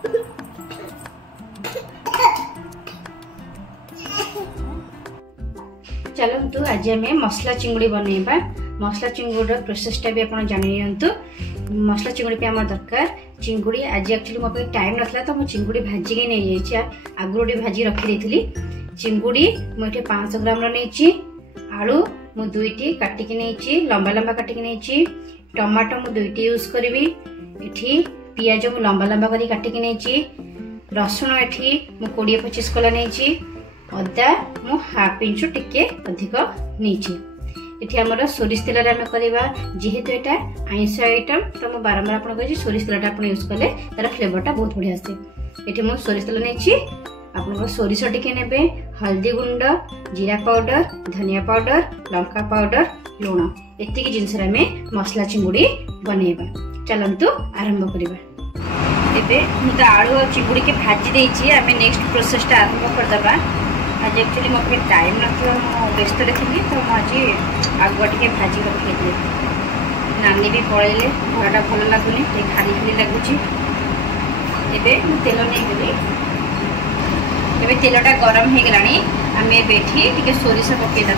चलतु आज आम मसला चिंगुड़ी बनइबा। मसला चिंगुड़ी प्रोसेसटा भी आप जानी। मसला चिंगुड़ी पे आम दरकार चिंगुड़ी। आज एक्चुअली मो टाइम नथला तो मुझे चिंगुड़ी भाजिक नहीं जाइए। आगुरी भाजी रखी देती चिंगुड़ी मुझे 500 ग्राम नहीं। आलू मु 2टी काटिकी नहीं, लंबा लंबा काटिकी नहीं। टमाटो मु 2टी यूज करी। पियाज मु लंबा लंबा करी काटिकी नहीं। रसुण एठी मु 20-25 कला नहीं। अदा मु हाफ इंच टिके अधिक नहीं। ये आमर सोरिष तेल करवा जेहेतु यहाँ आइंस आइटम तो मुझे बारंबार आपको कही सोरिष तेल यूज कले तार फ्लेवरटा बहुत बढ़िया आसे। ये मुझे सोरिष तेल नहीं। आप सोरिष टिके ने, हल्दी गुंड, जीरा पाउडर, धनिया पाउडर, लंका पाउडर, लुण एतिक जिनस मसला चिंगुड़ी बनइबा। चलतु आरंभ करवा। मुझे आलू और चिंगुड़ी के भाजी देती। आम नेक्स्ट प्रोसेसटा आरंभ करदे। आज एक्चुअली मो टाइम नथला, व्यस्त थी तो मुझे आगुआ टे भाजी रखी थी। नानी भी पलैले, घरटा भल लगुनि, खाली खाली लगुच। तेल नहीं गली। एबे तेलटा गरम हो गलानी। आम एठी सोरिष पकईदे।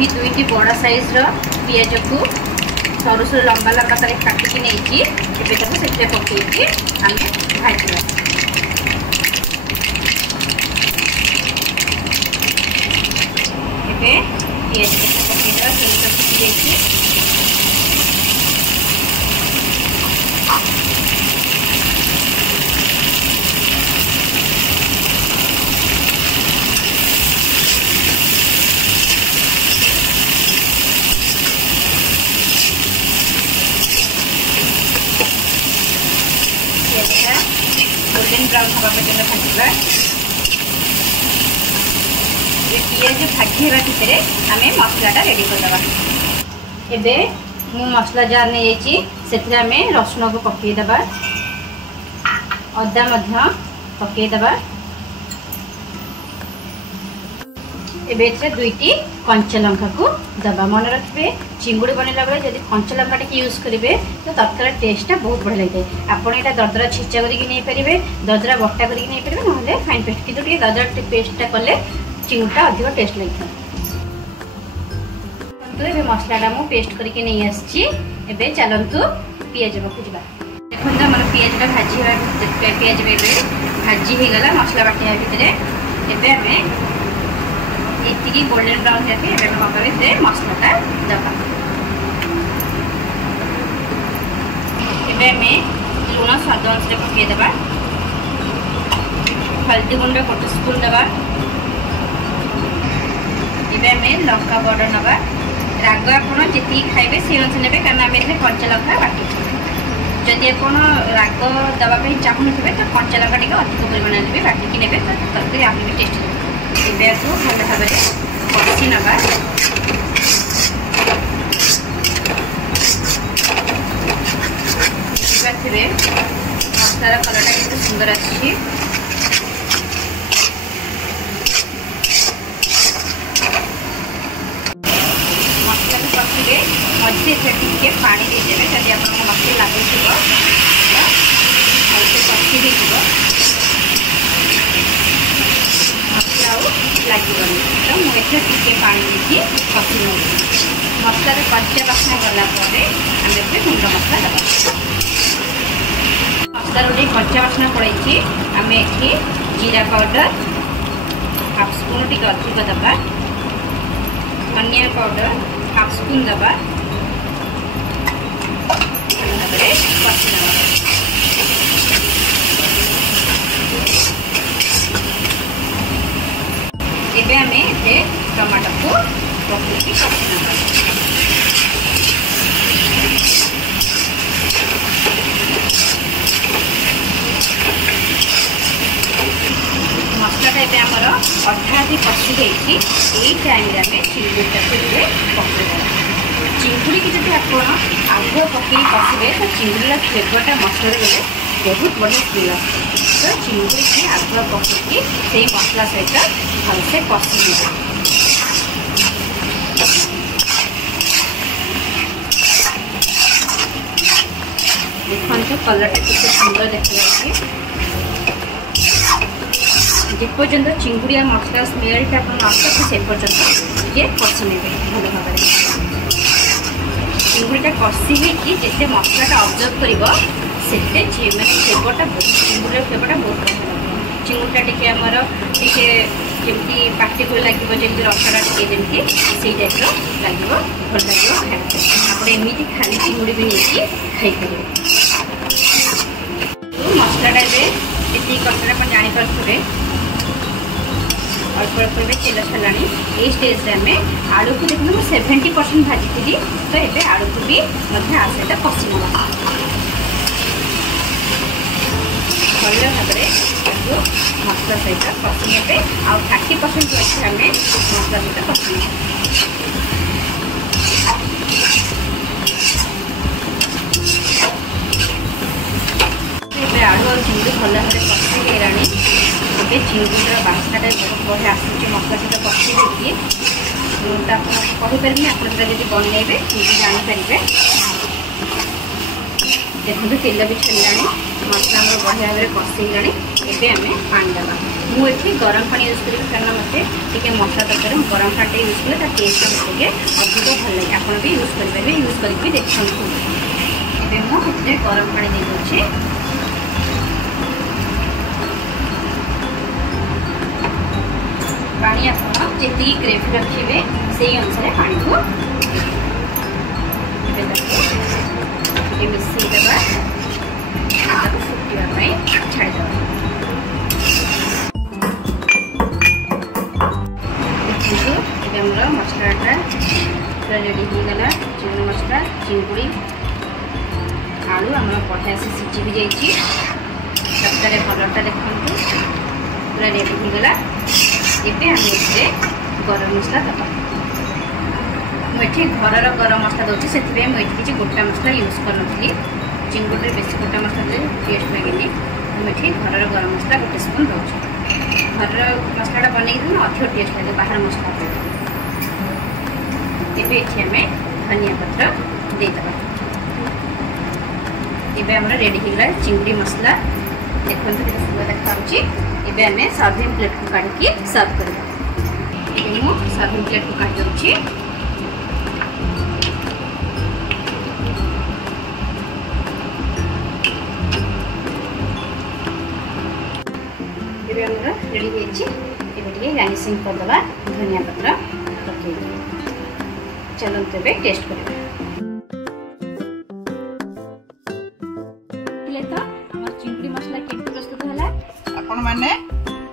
ये 2टी बड़ा साइज पियाज को सरू सरू लंबा लंबा कर काटिकी नहीं से पकईकि आम भाजा। पियाज पकईदा सोरिष फुटी गोल्डन ब्राउन हवा पर्यटन भाजवा। पियाज भाजी होगा भितर आम मसलाटा रेडी करदे। एबे मु मसला जार नहीं जाइए आम रसुण को पकईदे, अदा पकईदे। एबे 2टी कंचा लंका को दबा। मन रखिए चिंगुड़ी बनला बेले जब कंचा लंका टे यूज करेंगे तो तरकारी टेस्टा बहुत बढ़िया लगे। आपड़ यहाँ दरदरा छिचा करेंगे, दरदरा बटा करेंगे, ना फाइन पेस्ट कि दरदरा पेस्टा कले चिंगुड़ा अधिक टेस्ट लगे। ये मसलाटा मु पेस्ट करके नहीं आसी। चलतु पियाज पाक जा। देखते आम पियाजटा भाजी पियाज भाजी हो गला मसला बाटिया भितर। एवं ये गोल्डन ब्राउन होते मसलाटा दबा। एवं लुण स्वाद अनुसार पकईदे। हल्दी गुंड 1 स्पून दबा। एवं लंका पाउडर नवा। राग आप जी खाइबे से अनुसार ने, कारण आम कंचा लंका बाटी। जदि आप राग दवाई चाहून थे तो कंचा लंका टे अधिक परिमाण भी बाटिकी ने तो तरकारी आम भी टेस्ट लगे। भल भाव कषि नवा। मसलार कलरटा केते सुंदर आछि। मसला को कषिले मझे टे पानी देदेवे। जदि आप मसला लगुच भलसे कषि लगे तो मुझे टे पानी देती कषि नौ। मसलार कच्चा बास्ना गलापर आम गुंड मसला दबा। मसलार गोटे कच्चा बास्ना पड़े आम ये जीरा पाउडर हाफ स्पून टी अधिक दबा। धनिया पाउडर हाफ स्पून दबा। कषि नवा। एबे आम टमाटो को पकईकि कषि नवा। मसलाटा आमर अधा भी कषि गई। टाइम चिंगुड़ा पकईदेवा। चिंगुड़ी की जब आप आग पकई कषिबे तो चिंगुड़ा फ्लेवरटा मसला गले बहुत बढ़िया स्मेल आसे। तो चिंगुड़ी की आग पकईकि से मसला सहित भलसे कषि। देखो कलर टा कितने सुंदर देखा जेपर्यंत चिंगुड़ी आ मसला स्मेलटा नस से पर्यंत ये कषि ने भल भाव चिंगुड़ीटा कषि होगी जिते मसलाटा अब्जर्व कर मैंने फ्लेवरटा बहुत चिंगुड़ी फ्लेवरटा बहुत चिंगुड़ीटा टी आमर टी जमी पाटी को लगे जमी रसटा टी जमी से टाइप लगे भल लगे खाई एमती खाली चिंगुड़ी भी नहीं खाईपर मसलाटा ये कथा आप जापे अल्प अल्प तेल छाला ये स्टेज आम आलू को देखते मुझे 70% भाजी थी तो ये आलू को भी सहित कषि ना भल भाव मसला सहित कषि ने आ 30% अच्छे आम मसला सहित कषि आलू और चिंगुड़ी भल भाव कषि गलानी ये चिंगुड़ीर बास्नाटा बहुत बढ़िया आसूँ मसला सहित कषि देखिए कहीपरि आप बनइबे जानीपारे देखो तेल भी छाड़ा मसला बढ़िया भाव कषिगला एवं आम पानी देवा मुझे गरम पानी यूज करी कारण मत मसला तरकारी गरम पानी यूज कले टेस्ट मुझे अधिक भल लगे आप भी यूज करेंगे यूज करके देखते मुझे गरम पानी दे दूचे पानी आप जी ग्रेवी रखिए से अनुसार पानी को मिसेदेवा फुटाई छाड़देवा देखो मसलाटा पूरा रेडी हो गला चिंगुड़ी मसला चिंगुड़ी आलू आम बढ़िया से सीझी भी जाइए तरकारी कलरटा देखते पूरा रेडी हो गला एबे आम गरम मसला दबा मुझे घर गरम मसला दूसरी से मुझे किसी गोटा मसला यूज कर चिंगुड़ी बेस गोटा मसला दे टेस्ट लगे मुझे घर गरम मसला गोटे स्पून दूसरी घर मसलाटा बन अधिक टेस्ट लगे बाहर मसला एबे आम धनिया पत्र देदेबा एबे आम रेडी हो गला चिंगुड़ी मसला देखते सुंदर देखा एबे आम सर्विंग प्लेट को काढ़ी सर्व करवा सर्विंग प्लेट को काढ़ी दूसरी रेडी हो गार्निशिंग करदे धनिया पत्र पकई चलो तेरे टेस्ट कर चिंगुड़ी मसला केमती प्रस्तुत है आपण माने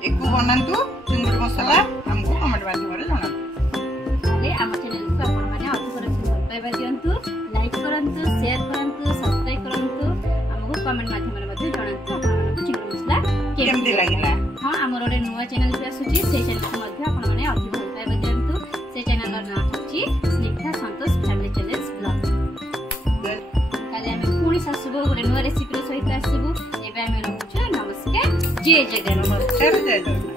एकु बनातु चिंगुड़ी मसला हमको कमेंट माध्यम रे जणातु आम चैनल को आपण माने अधिक भल पाइबा दियंतु लाइक करंतु शेयर करंतु सब्सक्राइब करंतु हमको कमेंट माध्यम रे मध्ये जणातु आपण माने चिंगुड़ी मसला केमती लागिला हां हमर ओरे नुवा चैनल पे आसुची से चैनल को मध्ये आपण माने अधिक भल पाइबा दियंतु से चैनल र नाम अछि स्निग्धा संतोष फैमिली चैलेंज ब्लॉग काले हम पुणी सासुबो गोटे नुवा रेसिपी सहित आसबु एबे हम रहुछु नमस्कार जय जगन्नाथ नमस्कार जय जगन्नाथ।